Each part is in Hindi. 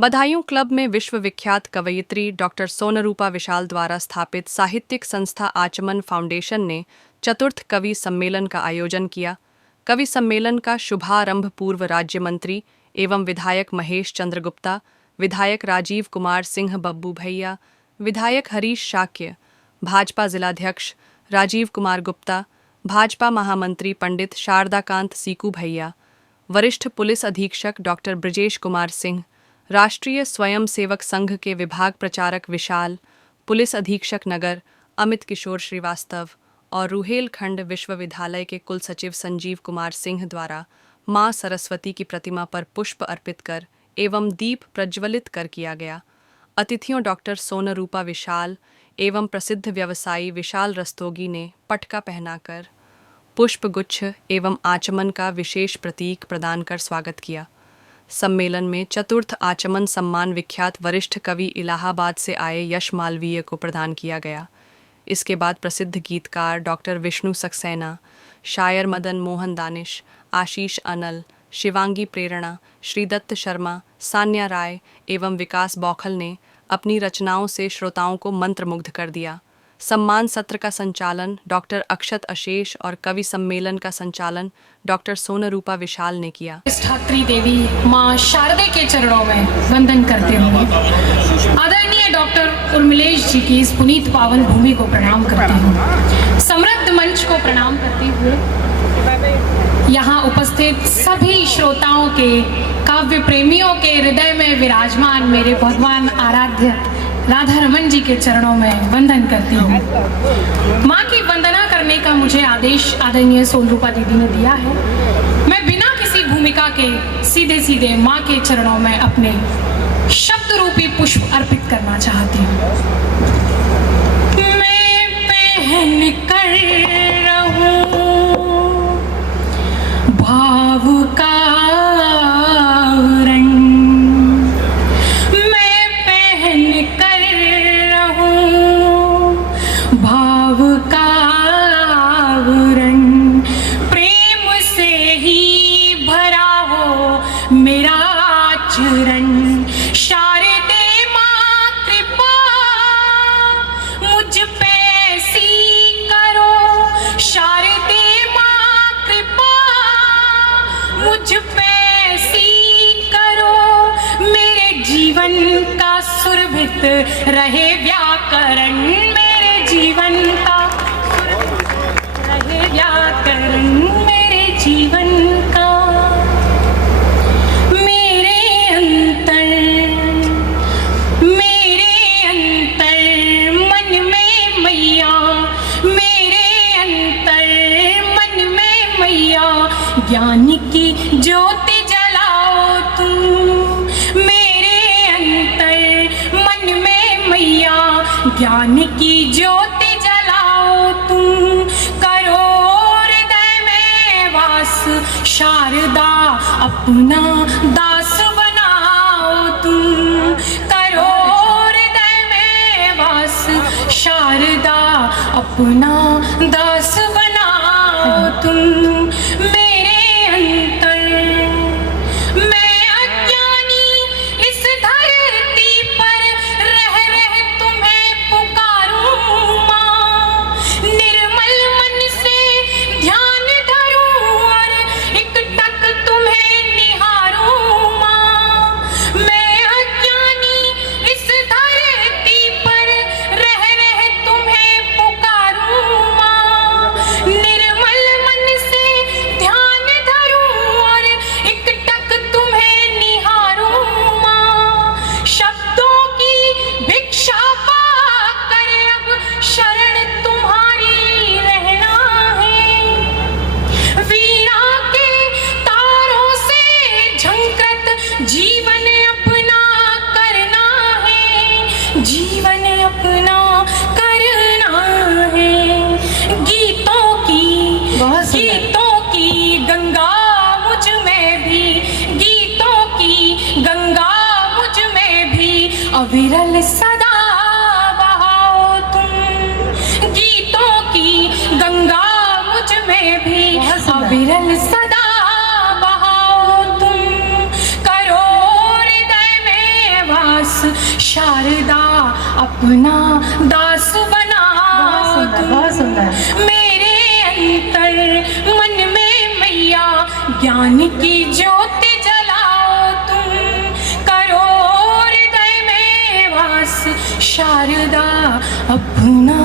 बदायूं क्लब में विश्व विख्यात कवयित्री डॉक्टर सोनरूपा विशाल द्वारा स्थापित साहित्यिक संस्था आचमन फाउंडेशन ने चतुर्थ कवि सम्मेलन का आयोजन किया। कवि सम्मेलन का शुभारंभ पूर्व राज्य मंत्री एवं विधायक महेश चंद्र गुप्ता, विधायक राजीव कुमार सिंह बब्बू भैया, विधायक हरीश शाक्य, भाजपा जिलाध्यक्ष राजीव कुमार गुप्ता, भाजपा महामंत्री पंडित शारदाकांत सीकू भैया, वरिष्ठ पुलिस अधीक्षक डॉक्टर ब्रजेश कुमार सिंह, राष्ट्रीय स्वयंसेवक संघ के विभाग प्रचारक विशाल, पुलिस अधीक्षक नगर अमित किशोर श्रीवास्तव और रुहेलखंड विश्वविद्यालय के कुल सचिव संजीव कुमार सिंह द्वारा मां सरस्वती की प्रतिमा पर पुष्प अर्पित कर एवं दीप प्रज्वलित कर किया गया। अतिथियों डॉक्टर सोनरूपा विशाल एवं प्रसिद्ध व्यवसायी विशाल रस्तोगी ने पटका पहनाकर पुष्पगुच्छ एवं आचमन का विशेष प्रतीक प्रदान कर स्वागत किया। सम्मेलन में चतुर्थ आचमन सम्मान विख्यात वरिष्ठ कवि इलाहाबाद से आए यश मालवीय को प्रदान किया गया। इसके बाद प्रसिद्ध गीतकार डॉक्टर विष्णु सक्सेना, शायर मदन मोहन दानिश, आशीष अनल, शिवांगी प्रेरणा, श्रीदत्त शर्मा, सान्या राय एवं विकास बौखल ने अपनी रचनाओं से श्रोताओं को मंत्रमुग्ध कर दिया। सम्मान सत्र का संचालन डॉक्टर अक्षत अशेष और कवि सम्मेलन का संचालन डॉक्टर सोनरूपा विशाल ने किया। धात्री देवी मां शारदे के चरणों में वंदन करते हुए आदरणीय डॉक्टर उर्मिलेश जी की इस पुनीत पावन भूमि को प्रणाम करती हूँ। समृद्ध मंच को प्रणाम करते हुए यहाँ उपस्थित सभी श्रोताओं के, काव्य प्रेमियों के हृदय में विराजमान मेरे भगवान आराध्य राधा रमन जी के चरणों में वंदन करती हूँ। माँ की वंदना करने का मुझे आदेश आदरणीय सोनरूपा दीदी ने दिया है। मैं बिना किसी भूमिका के सीधे सीधे माँ के चरणों में अपने शब्द रूपी पुष्प अर्पित करना चाहती हूँ। मैं पहन कर रहूं भाव का रहे व्याकरण, मेरे जीवन का रहे व्याकरण, मेरे जीवन का। मेरे अंतर मन में मैया, मेरे अंतर मन में मैया, ज्ञान की ज्योति जलाओ तुम। ज्ञान की ज्योति जलाओ तुम, करो हृदय में वास, शारदा अपना दास बनाओ तुम। करो हृदय में वास, शारदा अपना दास बनाओ तुम। मेरे अंतर अविरल सदा बहाओ तुम। गीतों की गंगा मुझ में भी अविरल सदा बहाओ तुम। करो हृदय में शारदा अपना दास बना बहुत सुंदर। मेरे अंतर मन में मैया ज्ञान की ज्योति जलाओ तुम, करो हृदय में वास शारदा अपना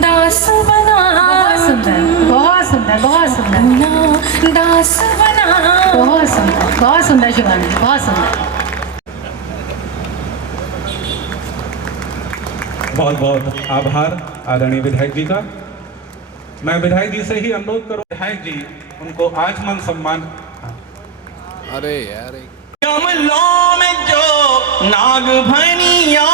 दास बना। बहुत सुंदर, बहुत सुंदर, बहुत सुंदर, अपना दास बना। बहुत सुंदर, बहुत सुंदर शिवानी, बहुत सुंदर। बहुत बहुत आभार आदरणीय विधायक जी का। मैं विधायक जी से ही अनुरोध करूं, विधायक जी उनको आचमन सम्मान। अरे यार कमलों में जो नाग भनिया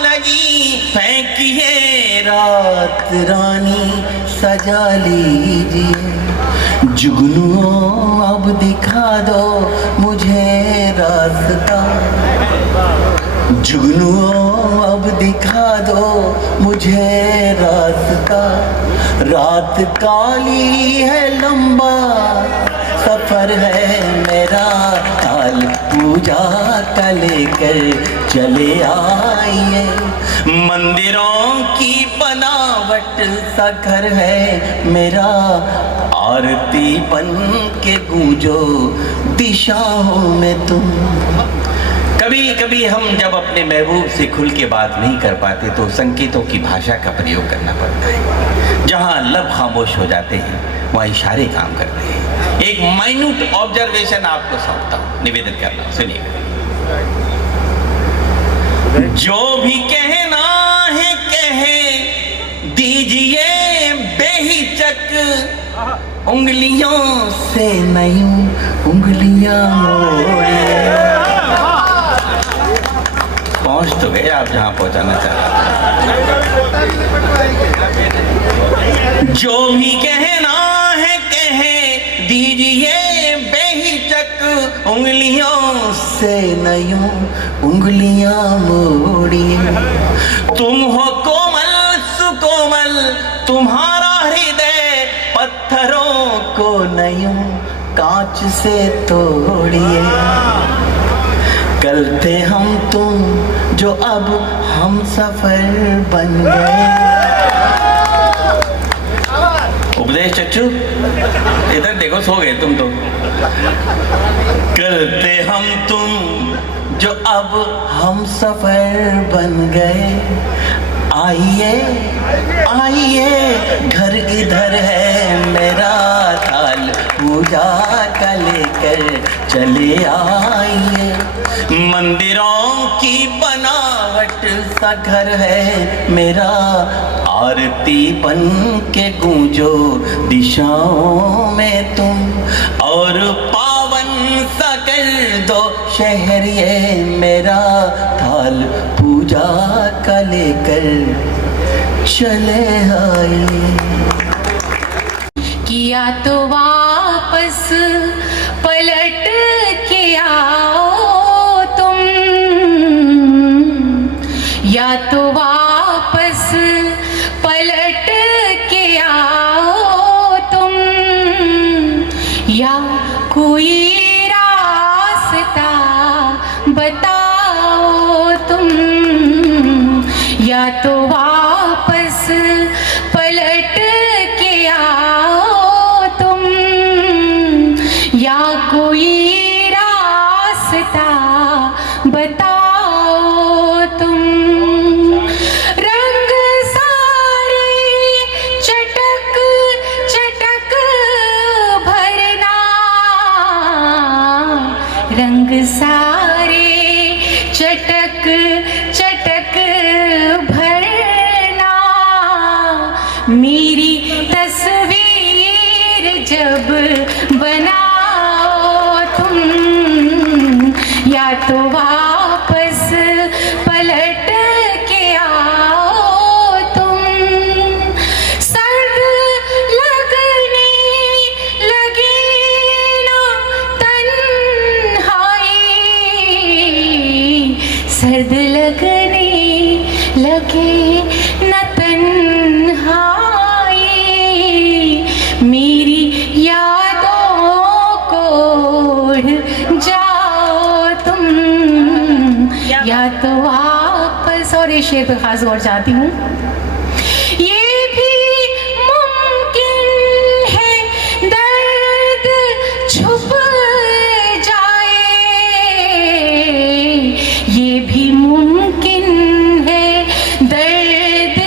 लगी, फेंकिए रात रानी सजा लीजिए। जुगनुओं अब दिखा दो मुझे रास्ता, जुगनुओं अब दिखा दो मुझे रास्ता। रात काली है लंबा सफर है मेरा, काल पूजा का लेकर चले आइए। मंदिरों की बनावट सा घर है मेरा, आरती बन के गूंजो दिशाओं में तुम। कभी कभी हम जब अपने महबूब से खुल के बात नहीं कर पाते तो संकेतों की भाषा का प्रयोग करना पड़ता है। जहां लब खामोश हो जाते हैं वहां इशारे काम करते हैं। एक माइन्यूट ऑब्जर्वेशन आपको सौंपता हूं, निवेदन करना, सुनिए। जो भी कहना है कहे दीजिए बेहिचक, उंगलियों से नहीं उंगलियां मोड़िए। पहुंच तो गए आप जहां पहुंचाना चाह रहे थे। जो भी कहना है कहे दीजिए बेहिचक, उंगलियों से नहीं उंगलियां मोड़िए। तुम हो कोमल सुकोमल, तुम्हारा हृदय पत्थरों को नहीं कांच से तोड़िए। कल थे हम तुम जो अब हम सफर बन गए। उपदेश चच्चू इधर देखो, सो गए तुम तो। कल थे हम तुम जो अब हम सफर बन गए। आइए आइए घर इधर है मेरा, थाल पूजा का लेकर चले आइए। मंदिरों की बनावट सा घर है मेरा, आरती बन के गूंजो दिशाओं में तुम। और पावन सा कर दो शहर ये मेरा, थाल पूजा का लेकर चले आइए। किया तो वापस पलट के आओ तुम, या तो वापस पलट के आओ तुम, या कोई रास्ता बताओ तुम। या तो वापस पलट के आओ तुम, या कोई रास्ता बताओ तुम। रंग सारे चटक चटक भरना, रंग सारे चटक चटक भरना। मेरी तस्वीर जब बनाओ तुम, या तो वापस पलट के आओ तुम। सर्द लगने लगे ना तन्हाई, सर्द लगने लगे न तन्हाई। मेरी यादों को ओढ़ जाओ तुम, या तो वापस, और ये शेर पे खास गौर चाहती हूँ, ये भी मुमकिन है दर्द छुप जाए, ये भी मुमकिन है दर्द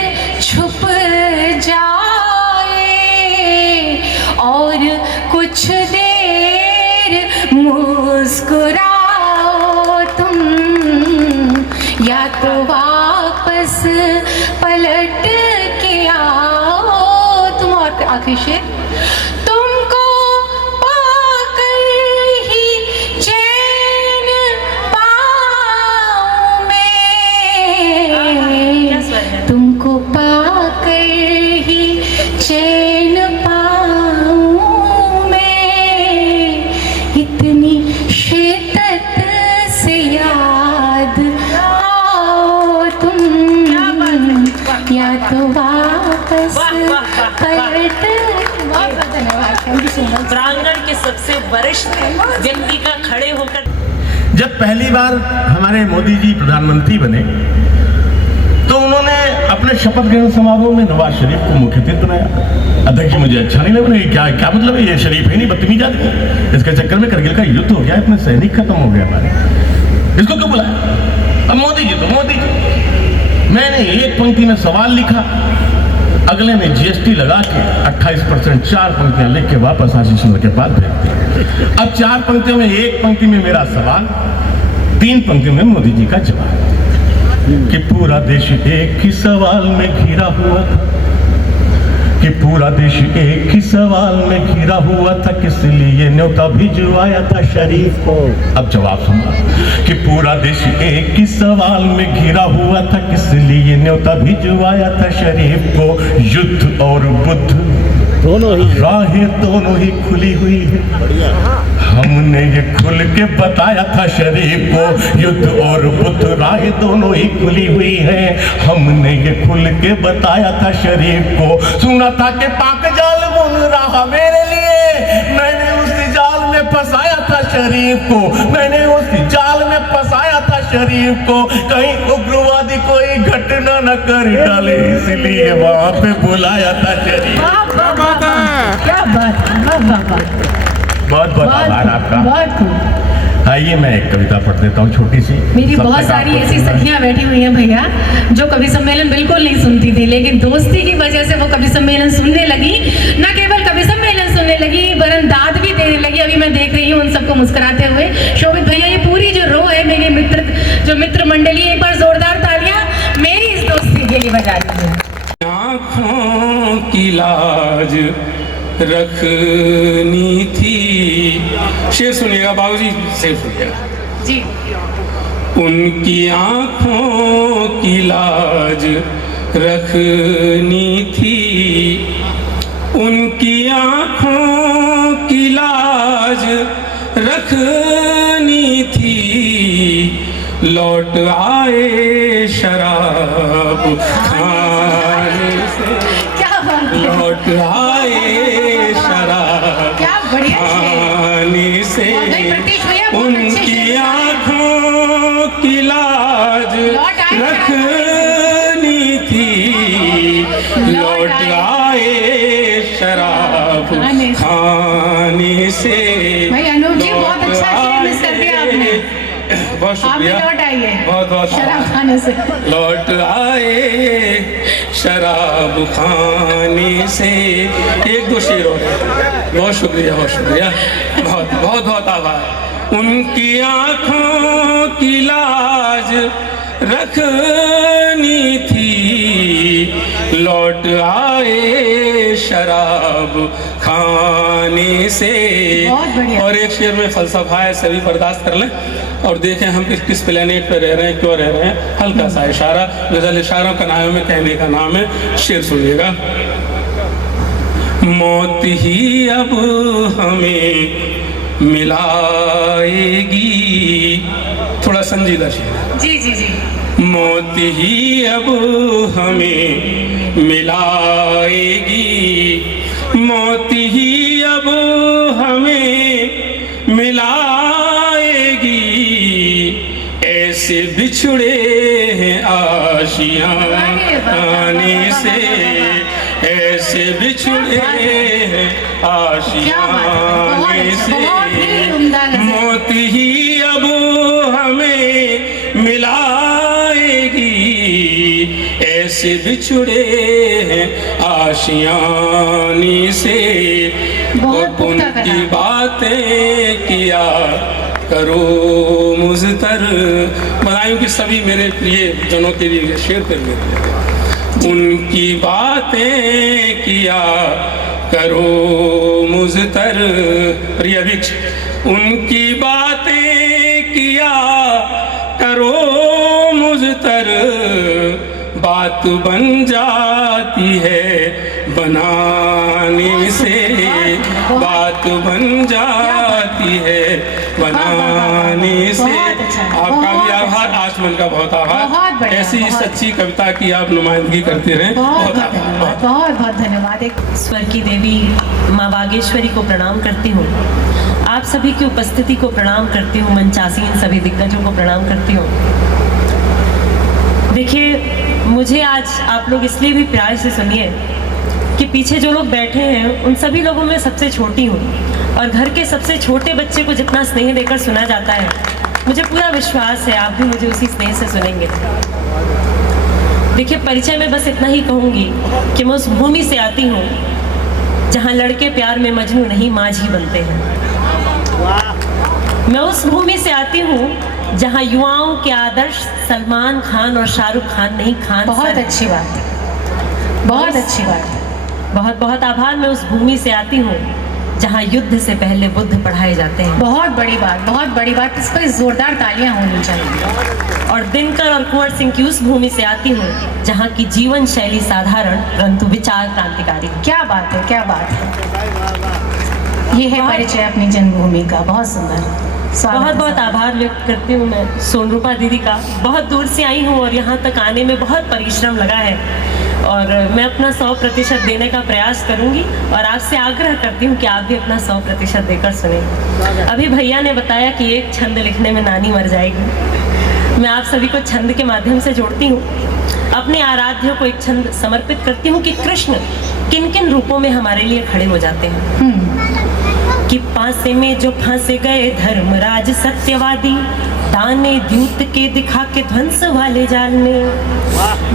छुप जाए, और कुछ देर मुस्कुराओ तुम, या तो वापस पलट के आओ तुम। और आखिरी शेर, तुमको पाकर ही चैन पाऊं मैं, तुमको पाकर ही चैन पाऊं मैं, इतनी शिद्दत से याद आओ तुम, या तो वापस पलट। बहुत धन्यवाद, थैंक यू सो मच। प्रांगण के सबसे वरिष्ठ व्यक्ति का खड़े होकर जब पहली बार हमारे मोदी जी प्रधानमंत्री बने तो उन्होंने अपने शपथ ग्रहण समारोह में नवाज शरीफ को मुख्य अतिथि बनाया। अध्यक्ष जी मुझे अच्छा नहीं लग रहा, क्या मतलब है, ये शरीफ है नहीं, बदतमीज आदमी, इसके चक्कर में करगिल का युद्ध हो गया, अपने सैनिक खत्म हो गया हमारे, इसको क्यों बुलाया। अब मोदी जी तो मोदी जी, मैंने एक पंक्ति में सवाल लिखा, अगले में जीएसटी लगा के 28% 4 पंक्तियां लिख के वापस आशीष चंद्र के पास भेज दी। अब 4 पंक्तियों में एक पंक्ति में मेरा सवाल, 3 पंक्तियों में मोदी जी का जवाब, कि पूरा देश एक ही सवाल में घिरा हुआ था, कि पूरा देश एक ही सवाल में घिरा हुआ था, किस लिए न्योता भिजवाया था शरीफ को। अब जवाब सुना, कि पूरा देश एक ही सवाल में घिरा हुआ था, किस लिए न्योता भिजवाया था शरीफ को। युद्ध और बुद्ध दोनों ही राहें दोनों ही खुली हुई है, हमने ये खुल के बताया था शरीफ को। युद्ध और बुद्ध राहें दोनों ही खुली हुई है, हमने ये खुल के बताया था शरीफ को। सुना था कि पाक जाल बुन रहा मेरे लिए, मैंने उस जाल में फंसाया था शरीफ को, मैंने उस जाल में फंसाया था शरीफ को। कहीं उग्रवादी कोई घटना न कर डाले, इसलिए वहां पे बुलाया था शरीफ। क्या बात, बहुत बहुत आभार आपका। बहुत खूब। आइए मैं एक कविता पढ़ देता हूँ छोटी सी। मेरी बहुत सारी ऐसी सखियां बैठी हुई हैं भैया, जो कवि सम्मेलन बिल्कुल नहीं सुनती थी, लेकिन दोस्ती की वजह से वो कवि सम्मेलन सुनने लगी। न केवल कवि सम्मेलन सुनने लगी, वरन दाद भी देने लगी। अभी मैं देख रही हूँ उन सबको मुस्कुराते हुए। शोभित भैया, ये पूरी जो रो है मेरी मित्र मंडली, एक बार जोरदार तालियां मेरी इस दोस्ती के लिए बजा दीजिए। आँखों की लाज रखनी थी, शेर सुनिएगा बाबूजी, शेर सुनिएगा जी। उनकी आँखों की लाज रखनी थी, उनकी आँखों की लाज रखनी थी, लौट आए शराब खाने से, लौट आए शराब खाने से, उनकी आँखों की लाज रखनी थी, लौट आए शराब खाने से। भाई अनूप जी, बहुत अच्छा शेर मिस कर दिया आपने। बहुत शुक्रिया, लौट आइए बहुत शराब खाने से। लौट आए शराब खाने से। एक दो शेर और, बहुत शुक्रिया, बहुत शुक्रिया, बहुत बहुत बहुत आभार। उनकी आँखों की लाज रखनी थी, लौट आए शराब खाने से। और एक शेर में फलसफा है, सभी बर्दाश्त कर लें और देखें हम किस प्लेनेट पे रह रहे हैं, क्यों रह रहे हैं। हल्का सा इशारा, गजल इशारों का नाम में कहने का नाम है। शेर सुनिएगा। मौत ही अब हमें मिलाएगी, थोड़ा संजीदा शेर। जी जी जी। मौत ही अब हमें मिलाएगी, मौत ही अब हमें मिलाएगी, ऐसे बिछड़े हैं आशियाने से, ऐसे बिछड़े हैं आशियाने से, मौत ही अब हमें मिलाएगी, ऐसे बिछड़े हैं आशियाने से। और उनकी बातें किया करो मुझतर। बधाइयों की सभी मेरे प्रिय जनों के लिए शेर कर लेते हैं। उनकी बातें किया करो मुझतर, प्रिय भिक्ष, उनकी बातें किया करो मुझतर, बात बन जाती है बनाने से, बात बन जाती है बनाने से। आपका भी आभार, आचमन का बहुत आभार। ऐसी सच्ची कविता की आप नुमाइंदगी करते रहें। बहुत आभार, बहुत बहुत धन्यवाद। स्वर की देवी माँ बागेश्वरी को प्रणाम करती हूँ। आप सभी की उपस्थिति को प्रणाम करती हूँ। मंचासीन सभी दिग्गजों को प्रणाम करती हूँ। देखिए, मुझे आज आप लोग इसलिए भी प्यार से सुनिए कि पीछे जो लोग बैठे हैं उन सभी लोगों में सबसे छोटी हूँ, और घर के सबसे छोटे बच्चे को जितना स्नेह देकर सुना जाता है, मुझे पूरा विश्वास है आप भी मुझे उसी स्नेह से सुनेंगे। देखिए, परिचय में बस इतना ही कहूँगी कि मैं उस भूमि से आती हूँ जहाँ लड़के प्यार में मजनू नहीं माझी बनते हैं। मैं उस भूमि से आती हूँ जहाँ युवाओं के आदर्श सलमान खान और शाहरुख खान नहीं, खान। बहुत अच्छी बात, बहुत अच्छी बात। बहुत बहुत आभार। मैं उस भूमि से आती हूँ जहाँ युद्ध से पहले बुद्ध पढ़ाए जाते हैं। बहुत बड़ी बात, बहुत बड़ी बात। इस पर जोरदार तालियां होनी चाहिए। और दिनकर और कुंवर सिंह की उस भूमि से आती हूँ जहाँ की जीवन शैली साधारण परंतु विचार क्रांतिकारी। क्या बात है, क्या बात है। ये है परिचय अपनी जन्मभूमि का। बहुत सुंदर। बहुत बहुत आभार व्यक्त करती हूँ मैं सोनरूपा दीदी का। बहुत दूर से आई हूँ और यहाँ तक आने में बहुत परिश्रम लगा है, और मैं अपना 100% देने का प्रयास करूंगी, और आपसे आग्रह करती हूँ कि आप भी अपना 100% देकर सुने। अभी भैया ने बताया कि एक छंद लिखने में नानी मर जाएगी। मैं आप सभी को छंद के माध्यम से जोड़ती हूँ। अपने आराध्य को एक छंद समर्पित करती हूँ कि कृष्ण किन किन रूपों में हमारे लिए खड़े हो जाते हैं। कि पासे में जो फंसे गए धर्मराज सत्यवादी, दाने द्यूत के दिखा के ध्वंस वाले जाल में।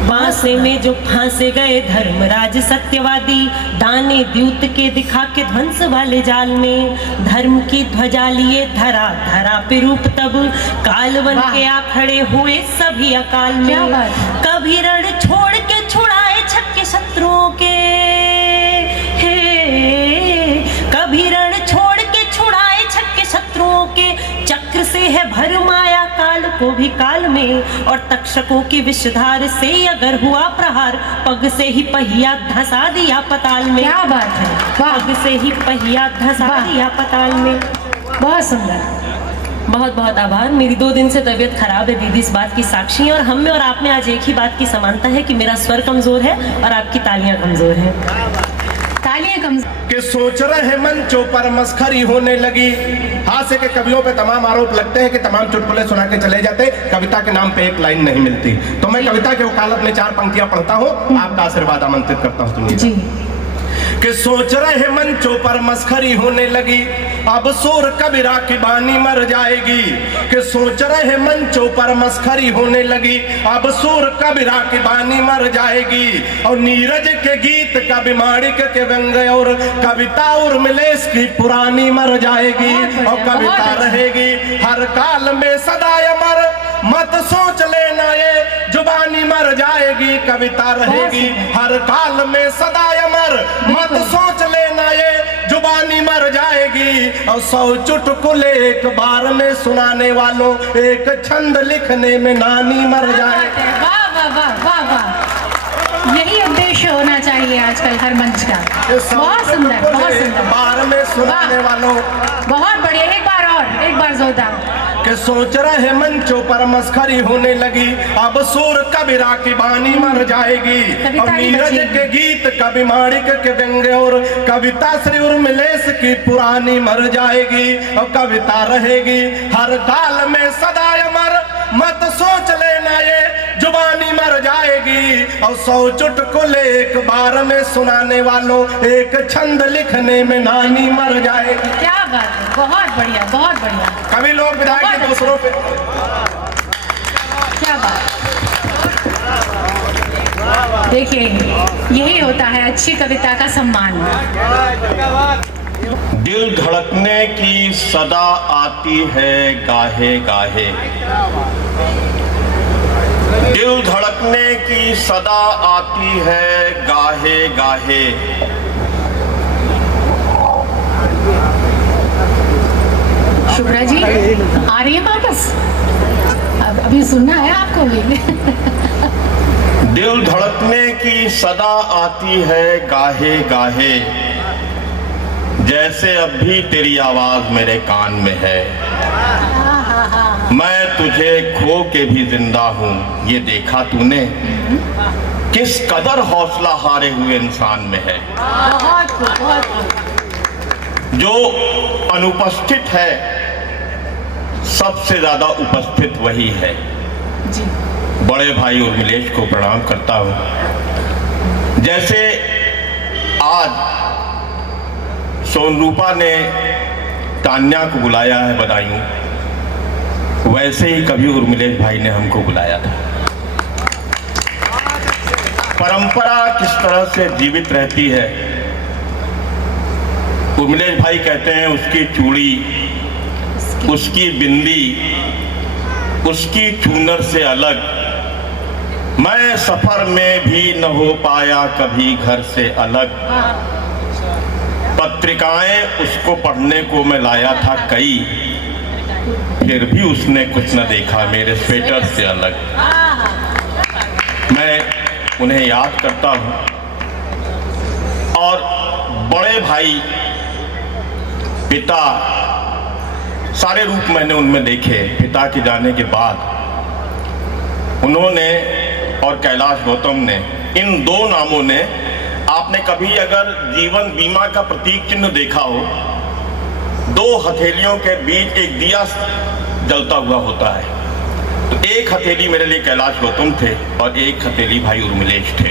पासे में जो फंसे गए धर्मराज सत्यवादी, दाने द्यूत के दिखा के ध्वंस वाले जाल में। धर्म की ध्वजा लिए धरा धरा पे रूप तब, काल बन के आ खड़े हुए सभी अकाल में। कभी रण छोड़ के छुड़ाए छक्के शत्रुओं के, कभी रण छोड़ के छुड़ाए छक्के शत्रुओं के। चक्र से है भर माया काल को भी काल में, और तक्षकों की विषधार से अगर हुआ प्रहार, पग से ही पहिया धंसा दिया पताल में। क्या बात है, पग से ही पहिया धंसा दिया पताल में। बहुत सुंदर। बहुत बहुत आभार। मेरी 2 दिन से तबीयत खराब है, दीदी इस बात की साक्षी है, और हम में और आप में आज एक ही बात की समानता है कि मेरा स्वर कमजोर है और आपकी तालियां कमजोर हैं। तालियां कमजोर। कि सोच रहे मंचों पर मस्खरी होने लगी। हास्य के कवियों पे तमाम आरोप लगते हैं कि तमाम चुटकुले सुना के चले जाते, कविता के नाम पे एक लाइन नहीं मिलती। तो मैं कविता के वकालत में 4 पंक्तियां पढ़ता हूँ, आपका आशीर्वाद आमंत्रित करता हूँ। सुनिए। कि सोच रहे मंचों पर मस्खरी होने लगी, अब सूर कबीरा की बानी मर जाएगी। कि सोच रहे मंचों पर मस्खरी होने लगी, अब सूर कबीरा की बानी मर जाएगी। और नीरज के गीत कवि माणिक के व्यंग और कविता उर्मिलेश की पुरानी मर जाएगी। और कविता रहेगी हर काल में सदा अमर, मत सोच लेना ये जुबानी मर जाएगी। कविता रहेगी हर काल में सदा अमर, मत सोच लेना ये जुबानी मर जाएगी। और 100 चुटकुले एक बार में सुनाने वालों, एक छंद लिखने में नानी मर जाएगी। वाह वाह वाह वाह वाह। यही उद्देश्य होना चाहिए आजकल हर मंच का। बहुत सुंदर, बहुत सुंदर। बार में सुनाने वालों, बहुत बढ़िया। एक बार और, एक बार जोरदार। कि सोच रहे मंचों पर मस्खरी होने लगी, अब सूर कबीरा की बानी मर जाएगी। और नीरज के गीत कवि माणिक के व्यंग और कविता श्री उर्मिलेश की पुरानी मर जाएगी। और कविता रहेगी हर काल में सदा अमर, मत सोच लेना ये जुबानी मर जाएगी, और 100 चुटकुले एक बार में सुनाने वालों एक छंद लिखने में नानी मर जाएगी। क्या बात है, बहुत बढ़िया, बहुत बढ़िया। कभी लोग विधायक के दूसरों पे, क्या बात। देखिए, यही होता है अच्छी कविता का सम्मान। दिल धड़कने की सदा आती है गाहे गाहे, दिल धड़कने की सदा आती है गाहे गाहे, शुभ्रा जी आ रही है वापस, अब अभी सुनना है आपको भी। दिल धड़कने की सदा आती है गाहे गाहे, जैसे अब भी तेरी आवाज मेरे कान में है। मैं तुझे खो के भी जिंदा हूँ, ये देखा तूने किस कदर हौसला हारे हुए इंसान में है। बहुत बहुत। जो अनुपस्थित है सबसे ज्यादा उपस्थित वही है। जी। बड़े भाई उर्मिलेश को प्रणाम करता हूं। जैसे आज सोनरूपा ने तान्या को बुलाया है बधाइयों, वैसे ही कभी उर्मिलेश भाई ने हमको बुलाया था। परंपरा किस तरह से जीवित रहती है। उर्मिलेश भाई कहते हैं उसकी चूड़ी, उसकी बिंदी, उसकी चूनर से अलग मैं सफर में भी न हो पाया कभी घर से अलग। पत्रिकाएं उसको पढ़ने को मैं लाया था कई, फिर भी उसने कुछ न देखा मेरे स्वेटर से अलग। मैं उन्हें याद करता हूं। और बड़े भाई, पिता, सारे रूप मैंने उनमें देखे। पिता के जाने के बाद उन्होंने और कैलाश गौतम ने, इन दो नामों ने, आपने कभी अगर जीवन बीमा का प्रतीक चिन्ह देखा हो, दो हथेलियों के बीच एक दिया जलता हुआ होता है, तो एक हथेली मेरे लिए कैलाश गौतम थे और एक हथेली भाई उर्मिलेश थे।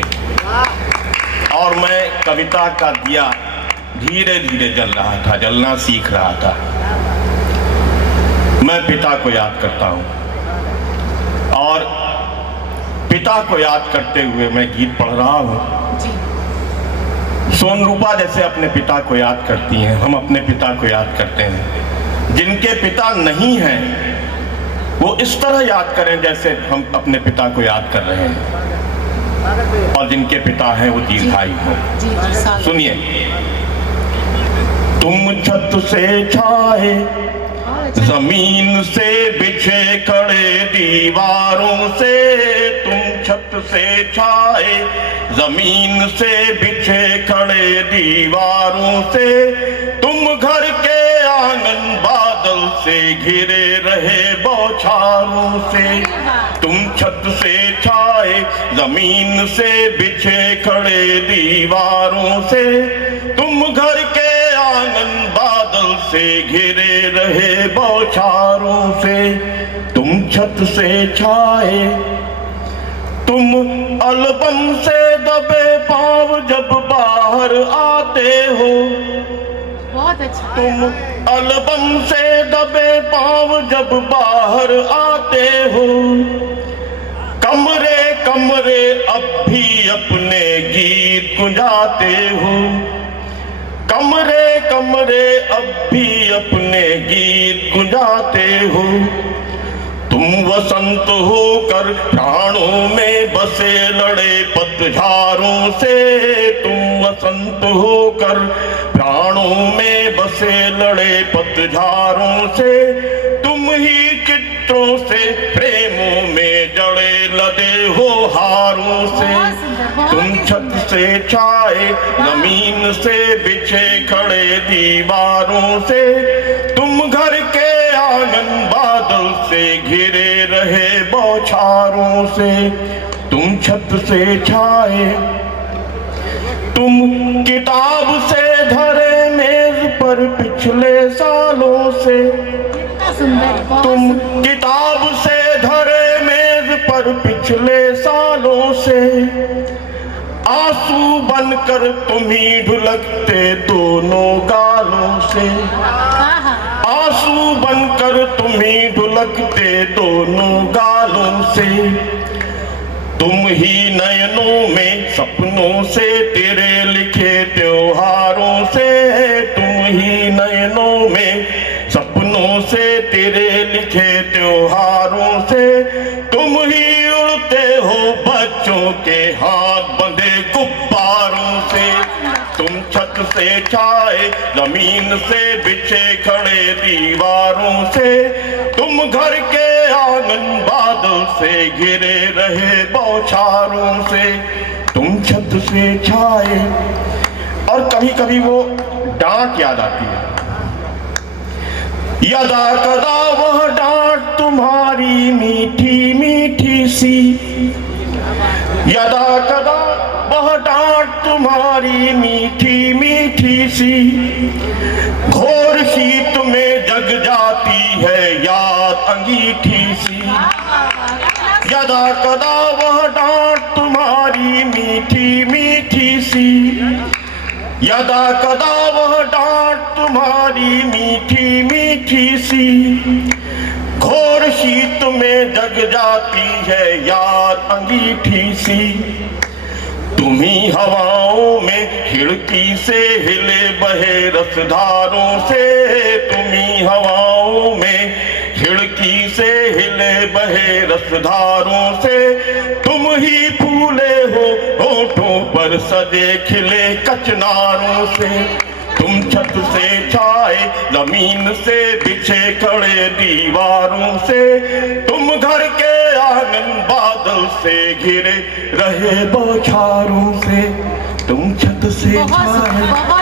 और मैं कविता का दिया धीरे धीरे जल रहा था, जलना सीख रहा था। मैं पिता को याद करता हूं और पिता को याद करते हुए मैं गीत पढ़ रहा हूं। सोनरूपा जैसे अपने पिता को याद करती हैं, हम अपने पिता को याद करते हैं। जिनके पिता नहीं हैं वो इस तरह याद करें जैसे हम अपने पिता को याद कर रहे हैं, और जिनके पिता हैं वो दीर्घायु हों। सुनिए। तुम छत से छाए, जमीन से बिछे खड़े दीवारों से, तुम छत से छाए, जमीन से बिछे खड़े दीवारों से, तुम घर के आंगन बादल से घिरे रहे बौछारों से। तुम छत से छाए, जमीन से बिछे खड़े दीवारों से, तुम घर के आंगन बादल से घिरे रहे बौछारों से। तुम छत से छाए, तुम अलबम से दबे पांव जब बाहर आते हो। बहुत अच्छा। तुम अलबम से दबे पांव जब बाहर आते हो, कमरे कमरे अब भी अपने गीत गुंजाते हो। कमरे कमरे अब भी अपने गीत गुंजाते हो। तुम वसंत होकर प्राणों में बसे लड़े पतझारों से। तुम वसंत होकर प्राणों में बसे लड़े पतझारों से। तुम ही चित्रों से प्रेमों में जड़े लदे हो हारों से। तुम छत से छाए, जमीन से बिछे खड़े दीवारों से, तुम घर के आंगन बादल से घिरे रहे बौछारों से। तुम छत से छाए, तुम किताब से धरे मेज पर पिछले सालों से। तुम किताब से धरे मेज पर पिछले सालों से, आंसू बनकर तुम ही ढुलकते दोनों गालों से, आंसू बनकर तुम ही ढुलकते दोनों गालों से। तुम ही नयनों में सपनों से तेरे लिखे त्योहारों से, तुम ही नयनों में सपनों से तेरे लिखे त्योहारों से। तुम ही उड़ते हो बच्चों के हाथ बंधे गुब्बारों से, तुम छत से छाए जमीन से बिछे खड़े दीवारों से। तुम घर के आंगन बादल से घिरे रहे बौछारों से, तुम छत से छाए। और कभी कभी वो डांट याद आती है, यदा कदा वह डांट तुम्हारी मीठी मीठी सी, यदा कदा वह डांट तुम्हारी मीठी मीठी सी। घोर शीत में जग जाती है याद अंगीठी सी, यदा कदा वह डांट तुम्हारी मीठी मीठी सी, यदा कदा वह डांट तुम्हारी मीठी मीठी सी। घोर शीत में जग जाती है याद अंगीठी सी। तुम्ही हवाओं में खिड़की से हिले बहे रसधारों से, तुम्ही हवाओं में खिड़की से हिले बहे रसधारों से। तुम ही फूले हो होठों पर सजे खिले कचनारों से, तुम छत से छाए जमीन से बिछे खड़े दीवारों से। तुम घर के आंगन बादल से घिरे रहे बौछारों से, तुम छत से छाए